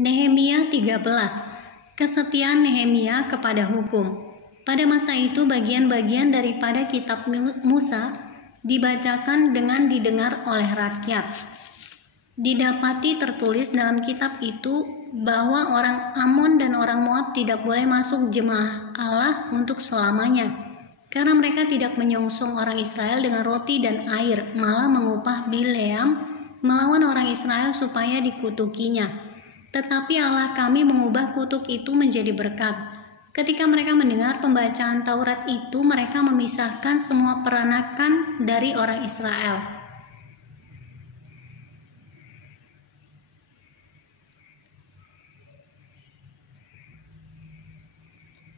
Nehemia 13. Kesetiaan Nehemia kepada hukum. Pada masa itu bagian-bagian daripada kitab Musa dibacakan dengan didengar oleh rakyat. Didapati tertulis dalam kitab itu bahwa orang Amon dan orang Moab tidak boleh masuk jemaah Allah untuk selamanya, karena mereka tidak menyongsong orang Israel dengan roti dan air, malah mengupah Bileam melawan orang Israel supaya dikutukinya. Tetapi Allah kami mengubah kutuk itu menjadi berkat. Ketika mereka mendengar pembacaan Taurat itu, mereka memisahkan semua peranakan dari orang Israel.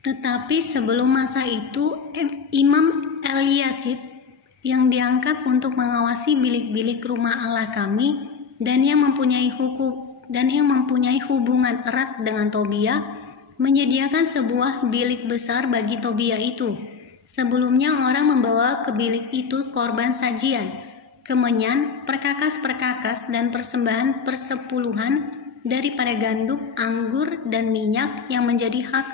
Tetapi sebelum masa itu, Imam Eliasib yang diangkat untuk mengawasi bilik-bilik rumah Allah kami dan yang mempunyai hubungan erat dengan Tobia, menyediakan sebuah bilik besar bagi Tobia itu. Sebelumnya orang membawa ke bilik itu korban sajian, kemenyan, perkakas-perkakas, dan persembahan persepuluhan daripada gandum, anggur, dan minyak yang menjadi hak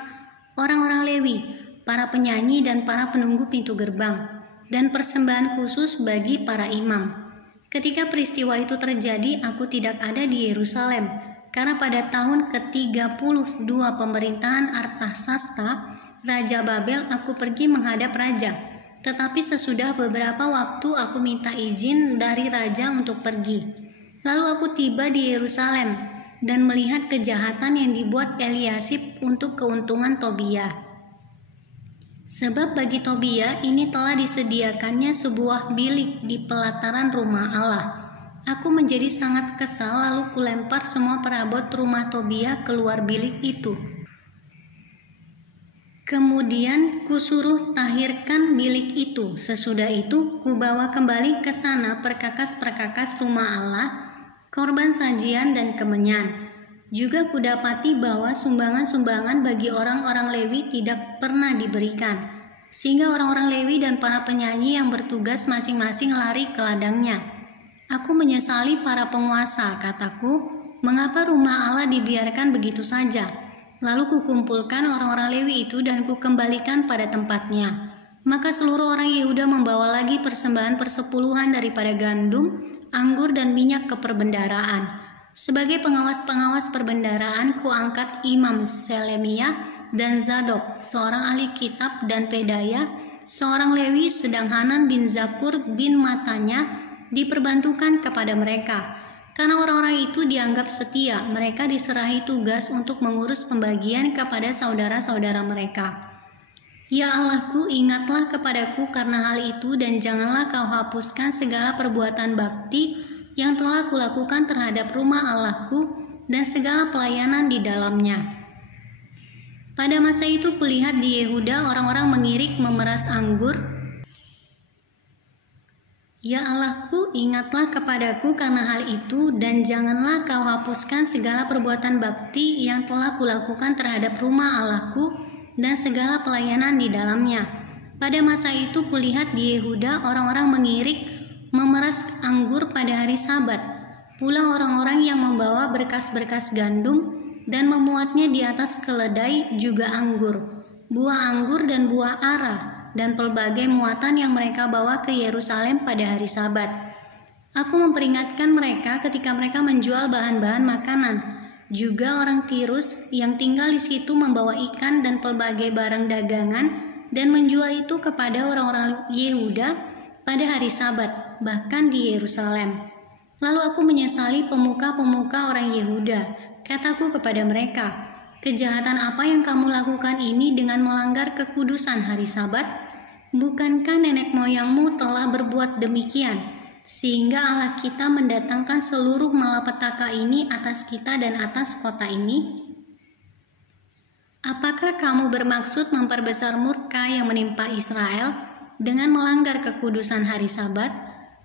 orang-orang Lewi, para penyanyi dan para penunggu pintu gerbang, dan persembahan khusus bagi para imam. Ketika peristiwa itu terjadi, aku tidak ada di Yerusalem, karena pada tahun ke-32 pemerintahan Artasasta, Raja Babel, aku pergi menghadap raja. Tetapi sesudah beberapa waktu aku minta izin dari raja untuk pergi. Lalu aku tiba di Yerusalem dan melihat kejahatan yang dibuat Eliasib untuk keuntungan Tobia. Sebab bagi Tobia ini telah disediakannya sebuah bilik di pelataran rumah Allah. Aku menjadi sangat kesal, lalu kulempar semua perabot rumah Tobia keluar bilik itu. Kemudian kusuruh tahirkan bilik itu. Sesudah itu kubawa kembali ke sana perkakas-perkakas rumah Allah, korban sajian dan kemenyan. Juga kudapati bahwa sumbangan-sumbangan bagi orang-orang Lewi tidak pernah diberikan, sehingga orang-orang Lewi dan para penyanyi yang bertugas masing-masing lari ke ladangnya. Aku menyesali para penguasa, kataku, mengapa rumah Allah dibiarkan begitu saja? Lalu kukumpulkan orang-orang Lewi itu dan kukembalikan pada tempatnya. Maka seluruh orang Yehuda membawa lagi persembahan persepuluhan daripada gandum, anggur, dan minyak ke perbendaraan. Sebagai pengawas-pengawas perbendaraan, kuangkat Imam Selemia dan Zadok, seorang ahli kitab, dan Pedaya, seorang Lewi, sedang Hanan bin Zakur bin Matanya diperbantukan kepada mereka. Karena orang-orang itu dianggap setia, mereka diserahi tugas untuk mengurus pembagian kepada saudara-saudara mereka. Ya Allahku, ingatlah kepadaku karena hal itu, dan janganlah kau hapuskan segala perbuatan bakti yang telah kulakukan terhadap rumah Allahku dan segala pelayanan di dalamnya. Pada masa itu kulihat di Yehuda orang-orang mengirik memeras anggur. Ya Allahku, ingatlah kepadaku karena hal itu, dan janganlah kau hapuskan segala perbuatan bakti yang telah kulakukan terhadap rumah Allahku dan segala pelayanan di dalamnya. Pada masa itu kulihat di Yehuda orang-orang mengirik memeras anggur pada hari Sabat, pula orang-orang yang membawa berkas-berkas gandum dan memuatnya di atas keledai, juga anggur, buah anggur dan buah ara, dan pelbagai muatan yang mereka bawa ke Yerusalem pada hari Sabat. Aku memperingatkan mereka ketika mereka menjual bahan-bahan makanan. Juga orang Tirus yang tinggal di situ membawa ikan dan pelbagai barang dagangan dan menjual itu kepada orang-orang Yehuda pada hari Sabat, bahkan di Yerusalem. Lalu aku menyesali pemuka-pemuka orang Yehuda. Kataku kepada mereka, kejahatan apa yang kamu lakukan ini dengan melanggar kekudusan hari Sabat? Bukankah nenek moyangmu telah berbuat demikian, sehingga Allah kita mendatangkan seluruh malapetaka ini atas kita dan atas kota ini? Apakah kamu bermaksud memperbesar murka yang menimpa Israel dengan melanggar kekudusan hari Sabat?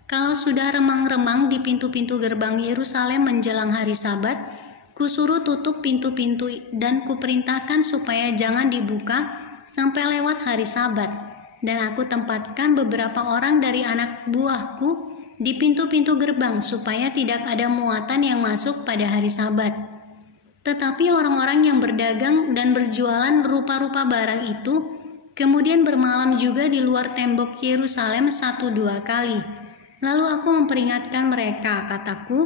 Kalau sudah remang-remang di pintu-pintu gerbang Yerusalem menjelang hari Sabat, kusuruh tutup pintu-pintu dan kuperintahkan supaya jangan dibuka sampai lewat hari Sabat. Dan aku tempatkan beberapa orang dari anak buahku di pintu-pintu gerbang supaya tidak ada muatan yang masuk pada hari Sabat. Tetapi orang-orang yang berdagang dan berjualan rupa-rupa barang itu kemudian bermalam juga di luar tembok Yerusalem 1-2 kali. Lalu aku memperingatkan mereka, kataku,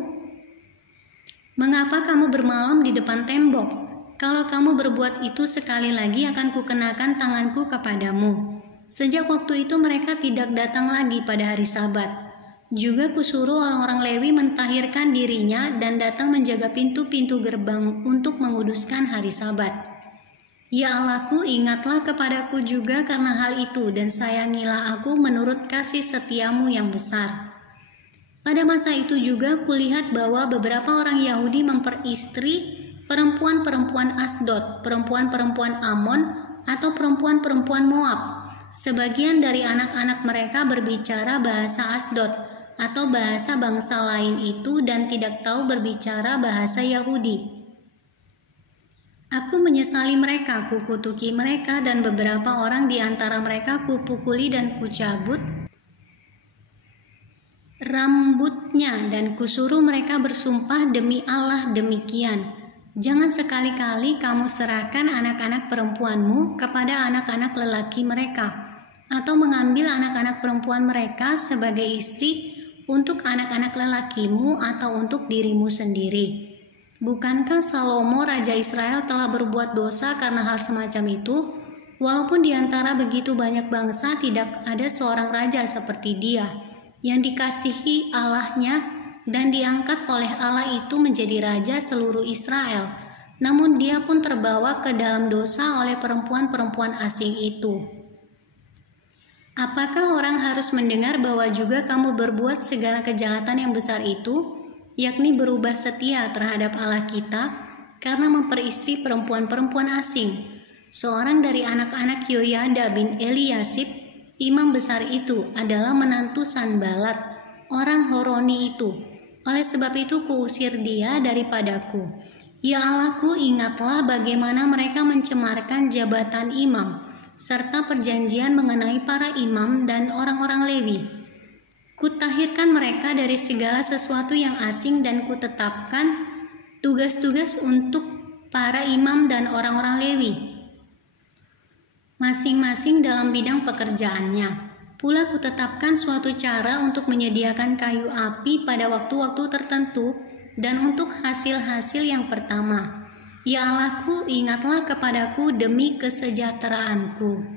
"Mengapa kamu bermalam di depan tembok? Kalau kamu berbuat itu sekali lagi akan kukenakan tanganku kepadamu." Sejak waktu itu mereka tidak datang lagi pada hari Sabat. Juga kusuruh orang-orang Lewi mentahirkan dirinya dan datang menjaga pintu-pintu gerbang untuk menguduskan hari Sabat. Ya Allahku, ingatlah kepadaku juga karena hal itu dan sayangilah aku menurut kasih setiamu yang besar. Pada masa itu juga kulihat bahwa beberapa orang Yahudi memperistri perempuan-perempuan Asdod, perempuan-perempuan Amon, atau perempuan-perempuan Moab. Sebagian dari anak-anak mereka berbicara bahasa Asdod atau bahasa bangsa lain itu dan tidak tahu berbicara bahasa Yahudi. Aku menyesali mereka, kukutuki mereka, dan beberapa orang di antara mereka kupukuli dan kucabut rambutnya dan kusuruh mereka bersumpah demi Allah demikian, "Jangan sekali-kali kamu serahkan anak-anak perempuanmu kepada anak-anak lelaki mereka, atau mengambil anak-anak perempuan mereka sebagai istri untuk anak-anak lelakimu atau untuk dirimu sendiri. Bukankah Salomo Raja Israel telah berbuat dosa karena hal semacam itu? Walaupun di antara begitu banyak bangsa tidak ada seorang raja seperti dia, yang dikasihi Allahnya dan diangkat oleh Allah itu menjadi raja seluruh Israel. Namun dia pun terbawa ke dalam dosa oleh perempuan-perempuan asing itu. Apakah orang harus mendengar bahwa juga kamu berbuat segala kejahatan yang besar itu, yakni berubah setia terhadap Allah kita, karena memperistri perempuan-perempuan asing? Seorang dari anak-anak Yoyada bin Eliasib, imam besar itu, adalah menantu Sanbalat, orang Horoni itu. Oleh sebab itu kuusir dia daripadaku. Ya Allahku, ingatlah bagaimana mereka mencemarkan jabatan imam, serta perjanjian mengenai para imam dan orang-orang Lewi. Kutahirkan mereka dari segala sesuatu yang asing dan kutetapkan tugas-tugas untuk para imam dan orang-orang Lewi, masing-masing dalam bidang pekerjaannya. Pula kutetapkan suatu cara untuk menyediakan kayu api pada waktu-waktu tertentu dan untuk hasil-hasil yang pertama. Ya Allahku, ingatlah kepadaku demi kesejahteraanku.